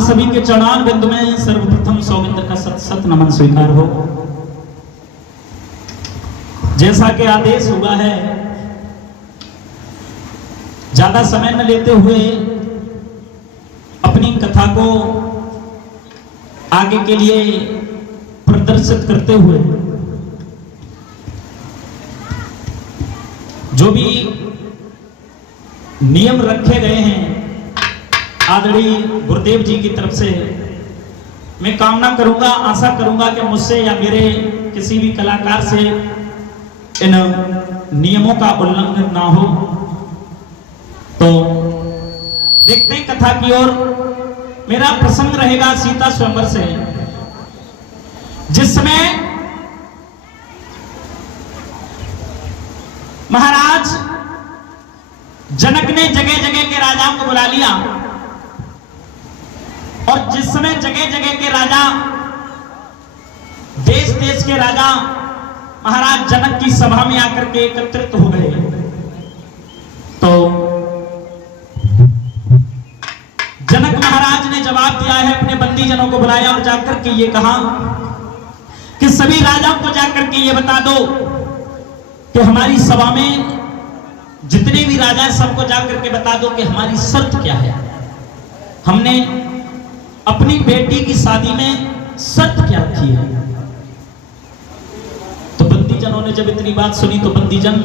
सभी के चरणान बिंदु में सर्वप्रथम सौमित्र का सत सत नमन स्वीकार हो। जैसा कि आदेश हुआ है, ज्यादा समय न लेते हुए अपनी कथा को आगे के लिए प्रदर्शित करते हुए जो भी नियम रखे गए हैं आदरणीय गुरुदेव जी की तरफ से, मैं कामना करूंगा, आशा करूंगा कि मुझसे या मेरे किसी भी कलाकार से इन नियमों का उल्लंघन ना हो। तो देखते हैं कथा की ओर। मेरा प्रसंग रहेगा सीता स्वयंवर से, जिसमें महाराज जनक ने जगह जगह के राजाओं को बुला लिया, और जिस समय जगह जगह के राजा, देश देश के राजा महाराज जनक की सभा में आकर के एकत्रित हो गए, तो जनक महाराज ने जवाब दिया है, अपने बंदीजनों को बुलाया और जाकर के ये कहा कि सभी राजाओं को जाकर के ये बता दो कि हमारी सभा में जितने भी राजा हैं सबको जाकर के बता दो कि हमारी शर्त क्या है। हमने अपनी बेटी की शादी में शर्त क्या रखी है। तो बंदीजनों ने जब इतनी बात सुनी तो बंदीजन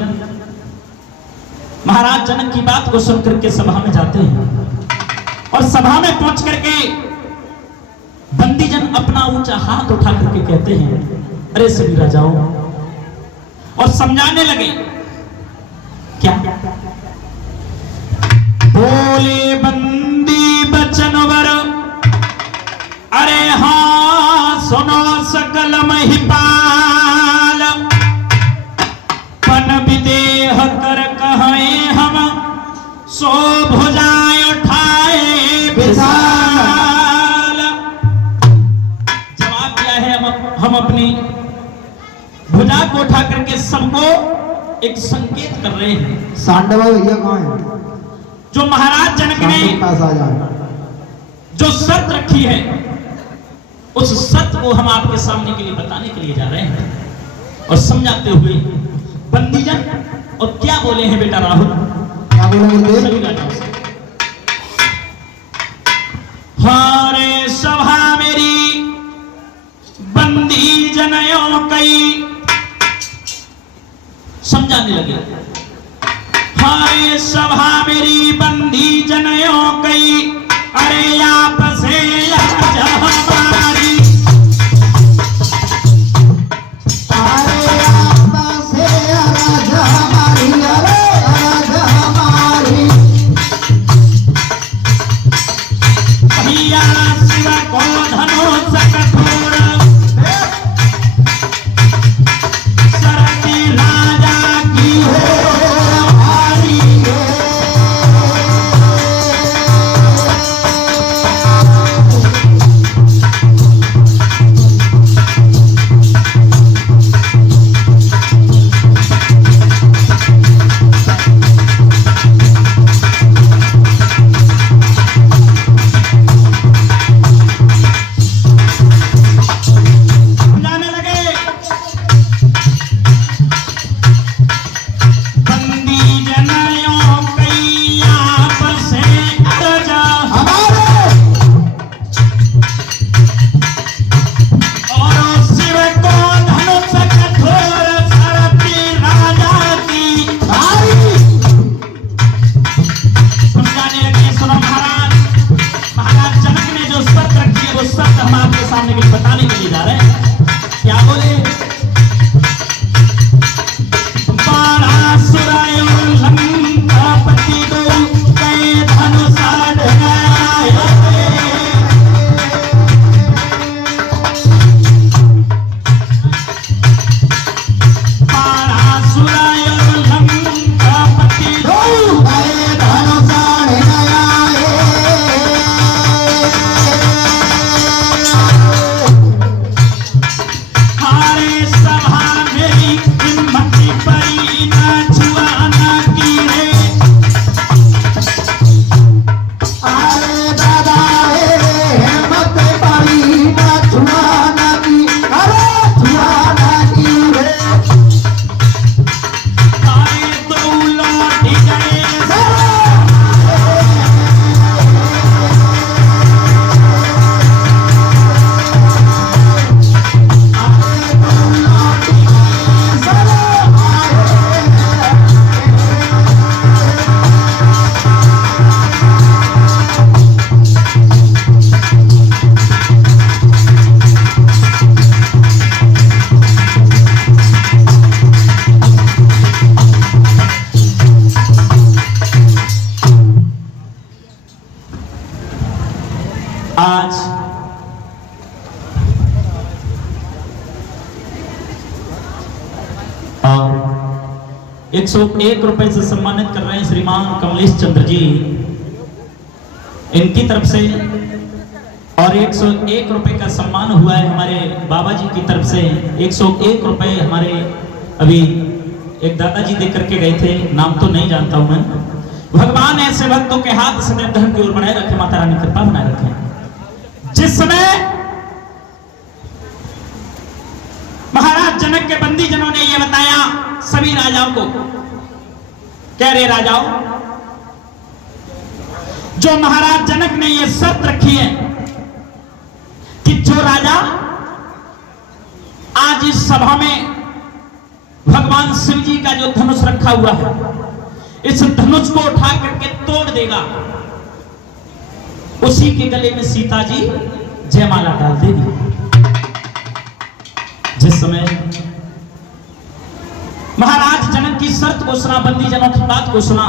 महाराज जनक की बात को सुनकर के सभा में जाते हैं, और सभा में पहुंच करके बंदीजन अपना ऊंचा हाथ उठा करके कहते हैं, अरे सभी राजाओं, और समझाने लगे। क्या बोले बंदी बचनवर, अरे हाँ सुनो सकल महिपाल, पन विदेह कर कहे हम सो भुजाएं उठाए विशाल। जवाब दिया है, हम अपनी भुजा को उठा करके सबको एक संकेत कर रहे हैं। सांडव भैया कहाँ है? जो महाराज जनक ने पास आ जाए। जो शर्त रखी है, उस शर्त को हम आपके सामने के लिए बताने के लिए जा रहे हैं, और समझाते हुए बंदीजन। और क्या बोले हैं बेटा राहुल? क्या बोले? सभी राजाओं से, हारे सभा मेरी बंदी जनयों कई, समझाने लगे। हारे सभा मेरी बंदी जनयों कई, अरे आपस हमारी, अरे आपस राजा हमारी, अरे राजा हमारी, भैया शिव को धनुष कठोर, सरती राजा की हो हमारी। सभा मेरी हिम्मत परी ना छुआ ना 101 रुपए से सम्मानित कर रहे हैं श्रीमान कमलेश चंद्र जी, इनकी तरफ से। और 101 रुपए का सम्मान हुआ है हमारे बाबा जी की तरफ से। 101 रुपए हमारे अभी एक दादाजी दे करके गए थे, नाम तो नहीं जानता हूं मैं। भगवान ऐसे भक्तों के हाथ सदैव धन की ओर बनाए रखे, माता रानी कृपा बनाए रखे। जिस समय महाराज जनक के बंदी जनों ने यह बताया सभी राजाओं को, कह रहे राजाओं, जो महाराज जनक ने यह शर्त रखी है कि जो राजा आज इस सभा में भगवान शिव जी का जो धनुष रखा हुआ है, इस धनुष को उठा करके तोड़ देगा, उसी के गले में सीता जी जयमाला डाल देगी। जिस समय महाराज जनक की शर्त को सुना, बंदी जनों की बात को सुना,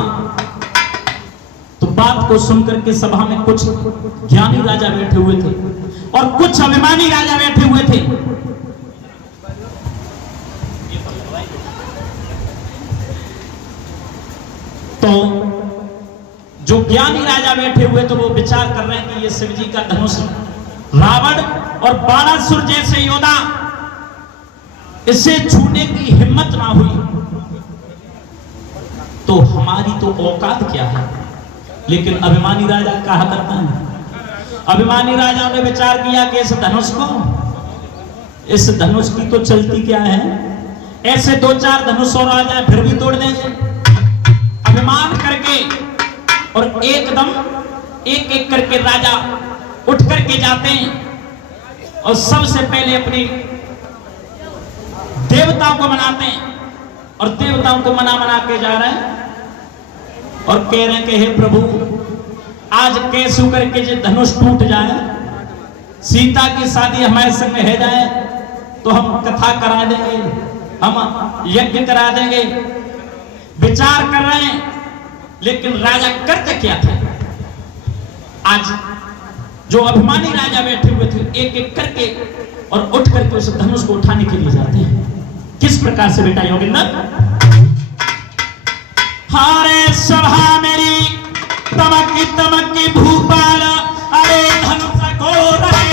तो बात को सुनकर के सभा में कुछ ज्ञानी राजा बैठे हुए थे और कुछ अभिमानी राजा बैठे हुए थे। तो जो ज्ञानी राजा बैठे हुए तो वो विचार कर रहे हैं कि ये शिव जी का धनुष रावण और बाणासुर जैसे योद्धा इसे छूने की हिम्मत ना हुई तो हमारी तो औकात क्या है। लेकिन अभिमानी राजा कहा करता है, अभिमानी राजाओं ने विचार किया कि इस धनुष की तो चलती क्या है, ऐसे 2-4 धनुष और आ जाए फिर भी तोड़ देंगे। अभिमान करके और एकदम एक एक करके राजा उठ करके जाते हैं और सबसे पहले अपनी देवताओं को मनाते हैं और देवताओं को मना के जा रहे हैं और कह रहे हैं कि हे प्रभु, आज कैसे करके जो धनुष टूट जाए, सीता की शादी हमारे संग है जाए तो हम कथा करा देंगे, हम यज्ञ करा देंगे। विचार कर रहे हैं, लेकिन राजा करते क्या थे। आज जो अभिमानी राजा बैठे हुए थे एक एक करके और उठ करके उस धनुष को उठाने के लिए जाते हैं। किस प्रकार से बेटा योगिंदर, हारे सभा मेरी तमकी भूपाल, अरे धनुष को रहे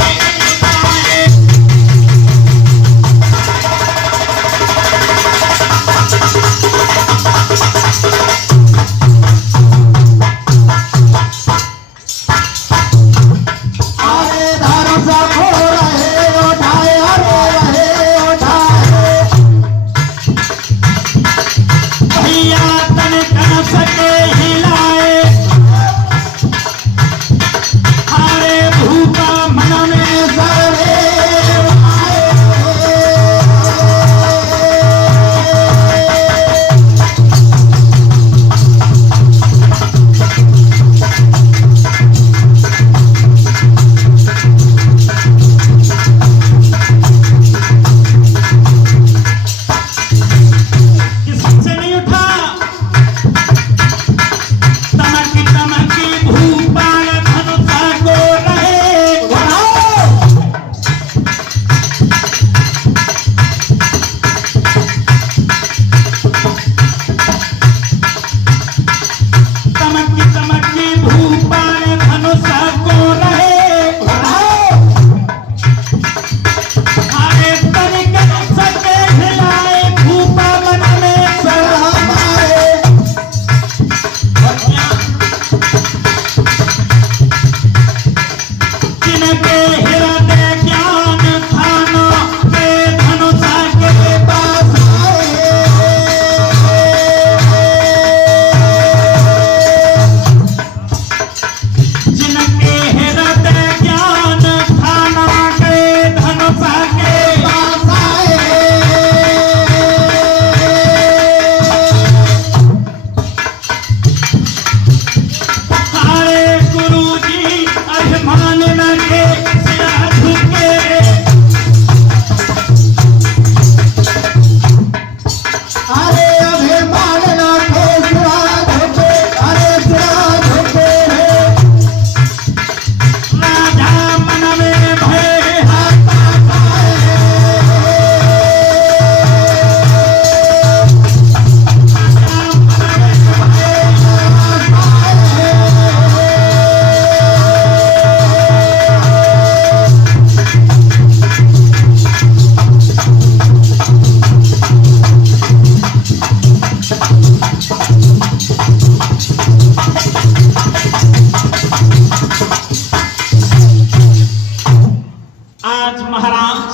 आज महाराज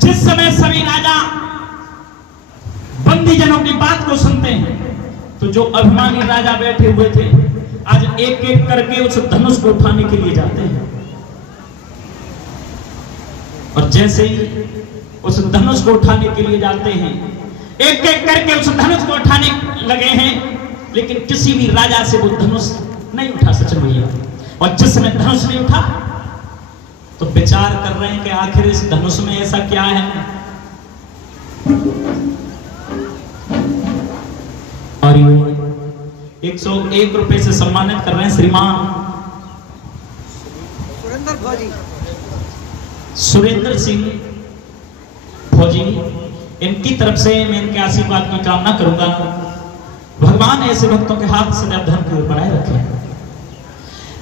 जिस समय सभी राजा बंदीजनों की बात को सुनते हैं तो जो अभिमानी राजा बैठे हुए थे आज एक एक करके उस धनुष को उठाने के लिए जाते हैं। और जैसे ही उस धनुष को उठाने के लिए जाते हैं एक एक करके उस धनुष को उठाने लगे हैं, लेकिन किसी भी राजा से वो धनुष नहीं उठा सचन भैया। और जिस समय धनुष नहीं उठा तो विचार कर रहे हैं कि आखिर इस धनुष में ऐसा क्या है। और 101 रुपए से सम्मानित कर रहे हैं श्रीमान सुरेंद्र सिंह फौजी। इनकी तरफ से मैं इनके आशीर्वाद की कामना करूंगा। भगवान ऐसे भक्तों के हाथ सदैव धन की ओर बढ़ाए रखे।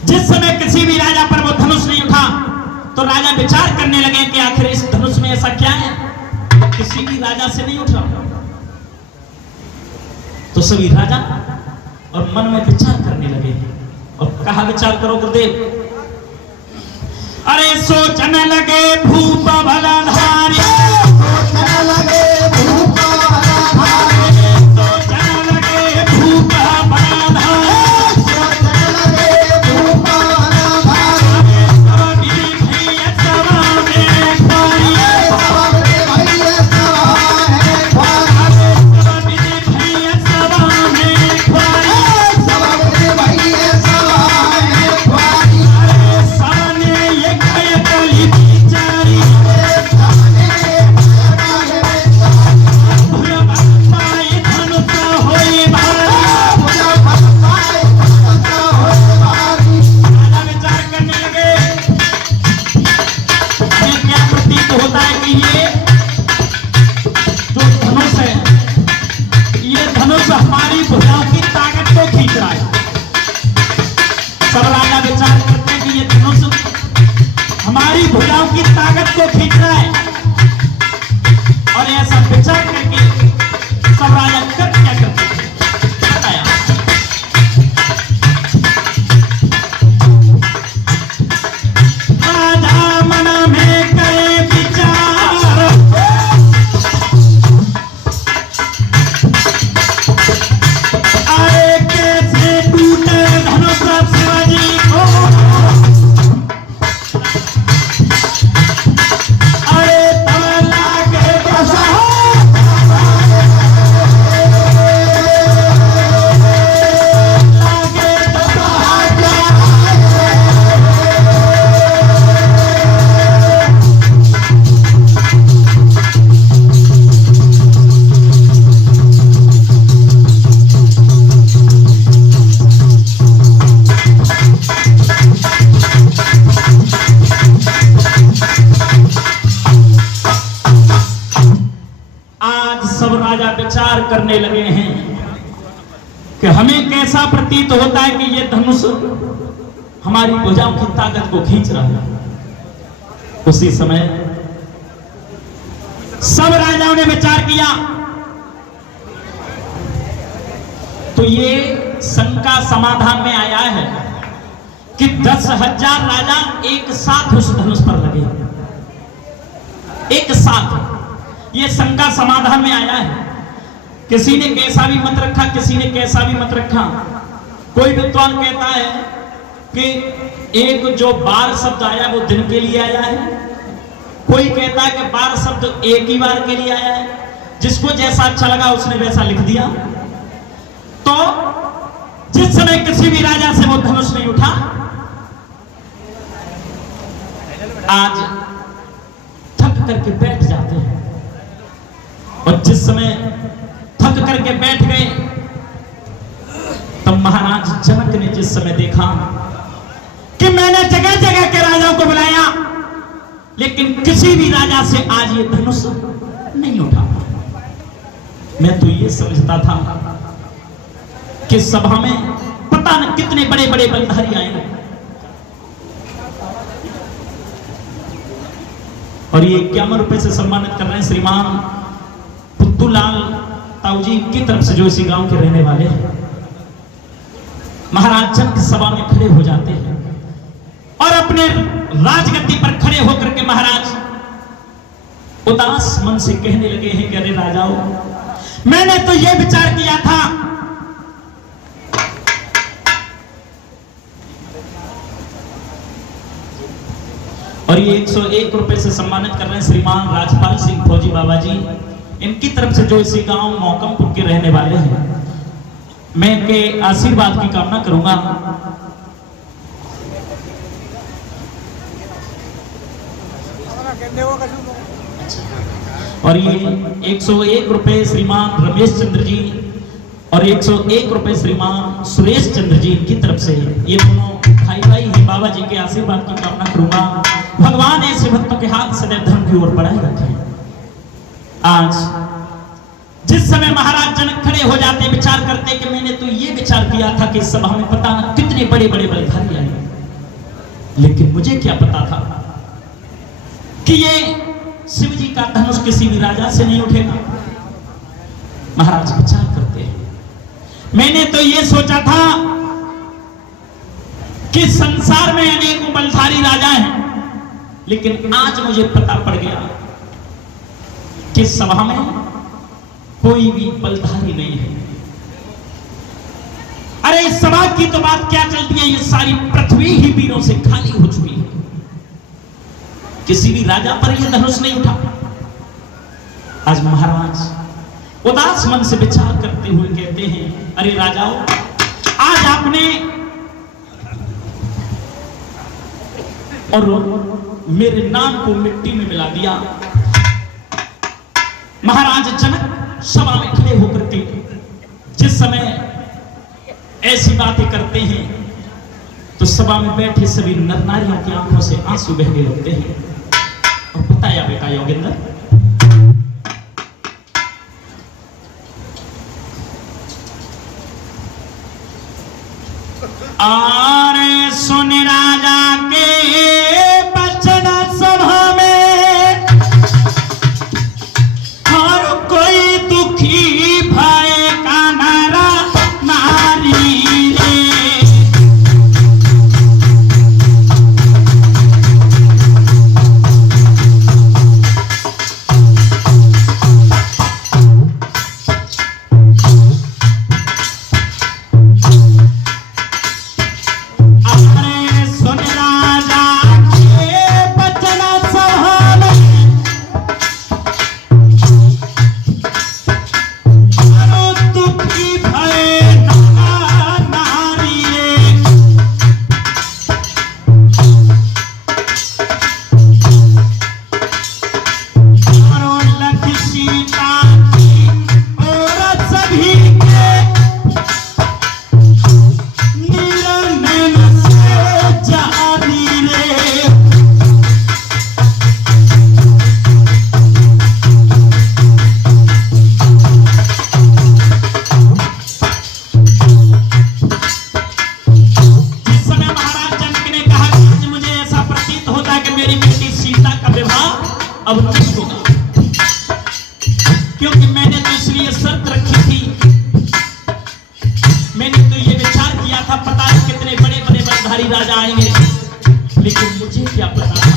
जिस समय किसी भी राजा पर वो धनुष नहीं उठा तो राजा विचार करने लगे कि आखिर इस धनुष में ऐसा क्या है, किसी भी राजा से नहीं उठा। तो सभी राजा और मन में विचार करने लगे और कहा विचार करो गुरुदेव। अरे सोचने लगे भूप भलधारी, सोचने लगे भूप भलधारी, सोचने लगे भूप भलधारी, सोचने लगे भूप भलधारी। सभी भैया सभा में खड़ी, सबके भैया सभा है ख्वारी, सभी भैया सभा में खड़ी। सबके भैया सभा है ख्वारी। सामने ये कली बिचारी, पाए धनुष होई भारी। राजा विचार करने लगे ये क्या प्रतीत होता है कि ये जो धनुष है ये धनुष हमारी भुजाओं की ताकत को खींच रहा है। सब राजा विचार करते हैं कि ये धनुष हमारी भुजाओं की ताकत को खींच रहा है। और ऐसा विचार करके सब राजा कर क्या करते थे बताया। राजा मन में करे विचार, अरे कैसे टूटे धनुष शिवाजी को, अरे तब लागे दशा, लागे आज सब राजा विचार करने लगे हैं कि हमें कैसा प्रतीत होता है कि ये धनुष हमारी भुजाओं की ताकत को खींच रहा है। उसी समय सब राजाओं ने विचार किया तो ये शंका समाधान में आया है कि 10,000 राजा एक साथ उस धनुष पर लगे, एक साथ। ये शंका समाधान में आया है। किसी ने कैसा भी मत रखा, किसी ने कैसा भी मत रखा। कोई विद्वान कहता है कि एक जो 12 शब्द आया वो दिन के लिए आया है, कोई कहता है कि 12 शब्द एक ही बार के लिए आया है। जिसको जैसा अच्छा लगा उसने वैसा लिख दिया। तो जिस समय किसी भी राजा से वो धनुष नहीं उठा, आज थक करके बैठ जाते हैं। और जिस समय थक करके बैठ गए तब महाराज जनक ने जिस समय देखा कि मैंने जगह जगह के राजाओं को बुलाया लेकिन किसी भी राजा से आज ये धनुष नहीं उठा। मैं तो ये समझता था कि सभा में पता न कितने बड़े बड़े बलधारी आएंगे और ये 51 रुपए से सम्मानित कर रहे हैं श्रीमान पुत्तूलाल ताऊ जी की तरफ से जो इसी गांव के रहने वाले हैं। महाराज जनक सभा में खड़े हो जाते हैं और अपने राजगद्दी पर खड़े होकर के महाराज उदास मन से कहने लगे हैं कि अरे राजाओं, मैंने तो यह विचार किया था और ये 101 रुपए से सम्मानित कर रहे हैं श्रीमान राजपाल सिंह फौजी बाबा जी, इनकी तरफ से, जो इसी गांव मौकमपुर के रहने वाले हैं। मैं इनके आशीर्वाद की कामना करूंगा। और ये 101 रुपए श्रीमान रमेश चंद्र जी और 101 रुपए श्रीमान सुरेश चंद्र जी की तरफ से, ये दोनों भाई भाई हैं। बाबा जी के आशीर्वाद की कामना करूंगा। भगवान ऐसे भक्तों के हाथ सदैव धर्म की ओर बढ़ाए रखें। आज जिस समय महाराज जनक खड़े हो जाते, विचार करते कि मैंने तो ये विचार किया था कि इस सभा में पता न कितने बड़े बड़े बलधारी आए, लेकिन मुझे क्या पता था कि ये शिव जी का धनुष किसी भी राजा से नहीं उठेगा। महाराज विचार करते हैं, मैंने तो ये सोचा था कि संसार में अनेकों बलधारी राजा हैं, लेकिन आज मुझे पता पड़ गया कि सभा में कोई भी बलधारी नहीं है। अरे इस सभा की तो बात क्या चलती है, ये सारी पृथ्वी ही वीरों से खाली हो चुकी है। किसी भी राजा पर यह धनुष नहीं उठा। आज महाराज उदास मन से विचार करते हुए कहते हैं, अरे राजाओं, आज आपने और मेरे नाम को मिट्टी में मिला दिया। महाराज जनक सभा में खड़े होकर के जिस समय ऐसी बातें करते हैं तो सभा में बैठे सभी नर नारियों की आंखों से आंसू बहने लगते हैं। और बताया बेटा योगेंद्र, आरे सुन राजा के बचन सभा में, हर कोई दुखी भाई का नारा नारी रे। अब नहीं होगा, क्योंकि मैंने तो इसलिए शर्त रखी थी, मैंने तो ये विचार किया था पता नहीं कितने बड़े बड़े बलधारी राजा आएंगे, लेकिन मुझे क्या पता था।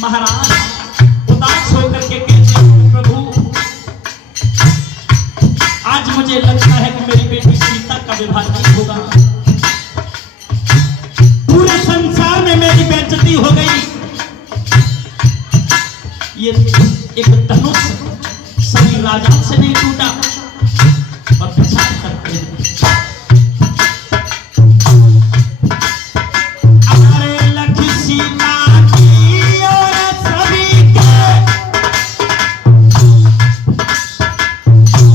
महाराज उदास होकर के कहते हैं, प्रभु आज मुझे लगता है कि मेरी बेटी सीता का विवाह नहीं होगा। पूरे संसार में मेरी बेइज्जती हो गई। ये एक धनुष सभी राजाओं से नहीं टूटा। और विचार करते हैं, अरे लखी सीता की और सभी के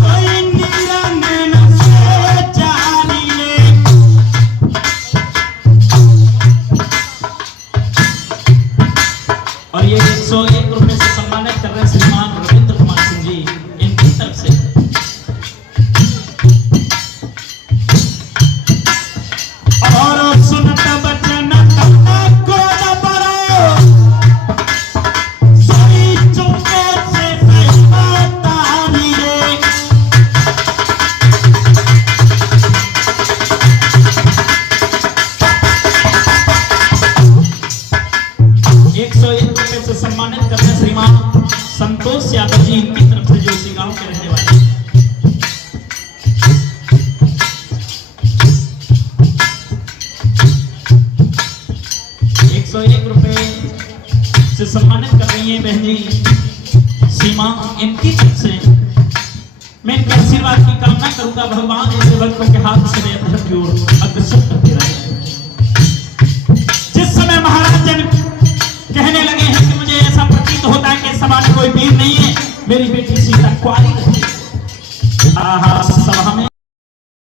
कोई निरंजन से जानी ले। और ये 101 रुपए से सम्मानित कर रहे हैं श्रीमान रविंद्र कुमार सिंह जी, इनकी तरफ से से सम्मानित करते हैं श्रीमान संतोष यादव जी, इनकी तरफ से जो इसी गांव के रहने वाले 101 रुपए से सम्मानित कर रही है बहन जी सीमा, इनकी तरफ से मैं इनके आशीर्वाद की कामना करूंगा। भगवान ऐसे भक्तों के हाथ से धरती की ओर अग्रसर करते रहे। जिस समय महाराज जन कहने लगे हैं कि मुझे ऐसा प्रतीत होता है कि समाज कोई वीर नहीं है, मेरी बेटी सीता कुंवारी रही।